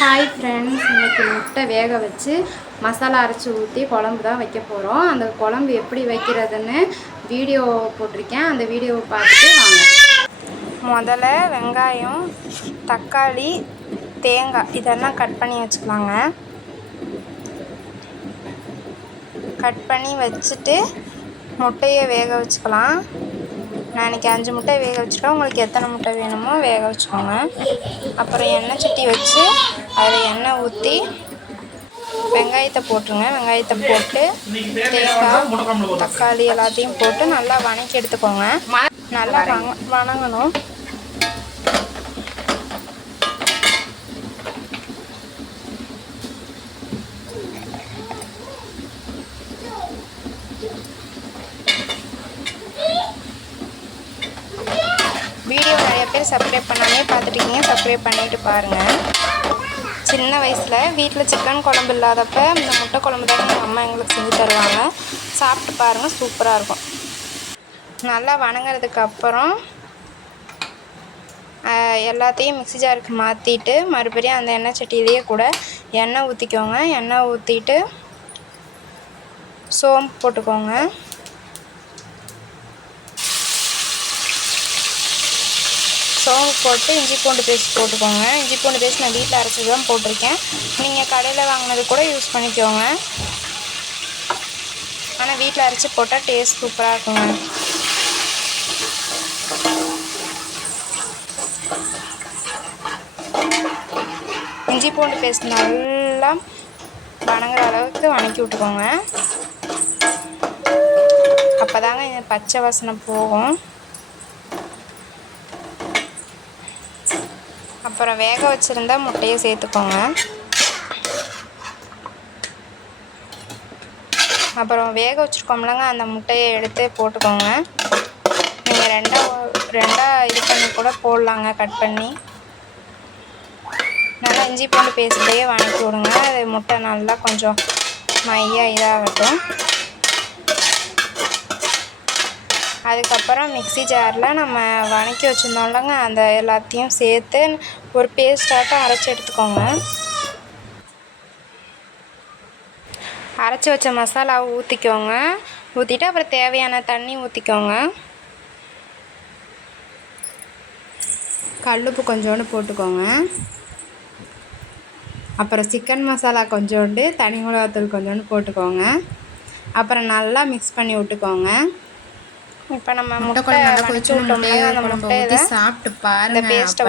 Hi friends, இன்றைக்கி முட்டை வேக வச்சு மசாலா அரைச்சி ஊற்றி குழம்பு தான் வைக்க போகிறோம். அந்த குழம்பு எப்படி வைக்கிறதுன்னு வீடியோ போட்டிருக்கேன். அந்த வீடியோவை பார்த்துட்டு வாங்க. முதல்ல வெங்காயம், தக்காளி, தேங்காய் இதெல்லாம் கட் பண்ணி வச்சுக்கலாங்க. கட் பண்ணி வச்சுட்டு முட்டையை வேக வச்சுக்கலாம். நான் இன்றைக்கி 5 முட்டை வேக வச்சுருக்கேன். உங்களுக்கு எத்தனை முட்டை வேணுமோ வேக வச்சுக்கோங்க. அப்புறம் எண்ணெய் சட்டி வச்சு அதில் எண்ணெய் ஊற்றி வெங்காயத்தை போட்டுருங்க. வெங்காயத்தை போட்டு தேங்காய், தக்காளி எல்லாத்தையும் போட்டு நல்லா வதக்கி எடுத்துக்கோங்க. நல்லா வதங்கணும். வீடியோ நிறைய பேர் சப்ஸ்கிரைப் பண்ணாமே பார்த்துட்டீங்க. சப்ஸ்கிரைப் பண்ணிவிட்டு பாருங்கள். சின்ன வயசில் வீட்டில் சிக்கன் குழம்பு இல்லாதப்போ இந்த முட்டை குழம்பு தான் எங்கள் அம்மா எங்களுக்கு செஞ்சு தருவாங்க. சாப்பிட்டு பாருங்கள், சூப்பராக இருக்கும். நல்லா வதங்கிறதுக்கு அப்புறம் எல்லாத்தையும் மிக்ஸி ஜாருக்கு மாற்றிட்டு மறுபடியும் அந்த எண்ணெய் சட்டியிலேயே கூட எண்ணெய் ஊற்றிக்கோங்க. எண்ணெய் ஊற்றிட்டு சோம்பு போட்டுக்கோங்க. சோம்பு போட்டு இஞ்சி பூண்டு பேஸ்ட் போட்டுக்கோங்க. இஞ்சி பூண்டு பேஸ்ட் நான் வீட்டில் அரைச்சி தான் போட்டிருக்கேன். நீங்கள் கடையில் வாங்கினது கூட யூஸ் பண்ணிக்கோங்க. ஆனால் வீட்டில் அரைச்சி போட்டால் டேஸ்ட் சூப்பராக இருக்குங்க. இஞ்சி பூண்டு பேஸ்ட் நல்லா வதங்குற அளவுக்கு வதக்கி விட்டுக்கோங்க. அப்போ தாங்க இந்த பச்சை வாசனை போகும். அப்புறம் வேக வச்சுருந்தா முட்டையை சேர்த்துக்கோங்க. அப்புறம் வேக வச்சுருக்கோம்லங்க, அந்த முட்டையை எடுத்து போட்டுக்கோங்க. நீங்கள் ரெண்டாக இது பண்ணி கூட போடலாங்க, கட் பண்ணி. நல்லா இஞ்சி பூண்டு பேஸ்ட்லேயே வதக்கி விடுங்க. அது முட்டை நல்லா கொஞ்சம் மையாக இதாகட்டும். அதுக்கப்புறம் மிக்ஸி ஜாரில் நம்ம வதக்கி வச்சுருந்தோம்லங்க, அந்த எல்லாத்தையும் சேர்த்து ஒரு பேஸ்ட்டாட்டம் அரைச்சி எடுத்துக்கோங்க. அரைச்சி வச்ச மசாலாவை ஊற்றிக்கோங்க. ஊற்றிட்டு அப்புறம் தேவையான தண்ணி ஊற்றிக்கோங்க. கல்லுப்பு கொஞ்சோண்டு போட்டுக்கோங்க. அப்புறம் சிக்கன் மசாலா கொஞ்சோண்டு, தனி மிளகாத்தூள் கொஞ்சோண்டு போட்டுக்கோங்க. அப்புறம் நல்லா மிக்ஸ் பண்ணி விட்டுக்கோங்க. இப்போ நம்ம முட்டை நல்லா கொதிச்சு விட்டோம்னா அந்த முட்டையை சாப்பிட்டு பாருங்க. இந்த பேஸ்ட்டை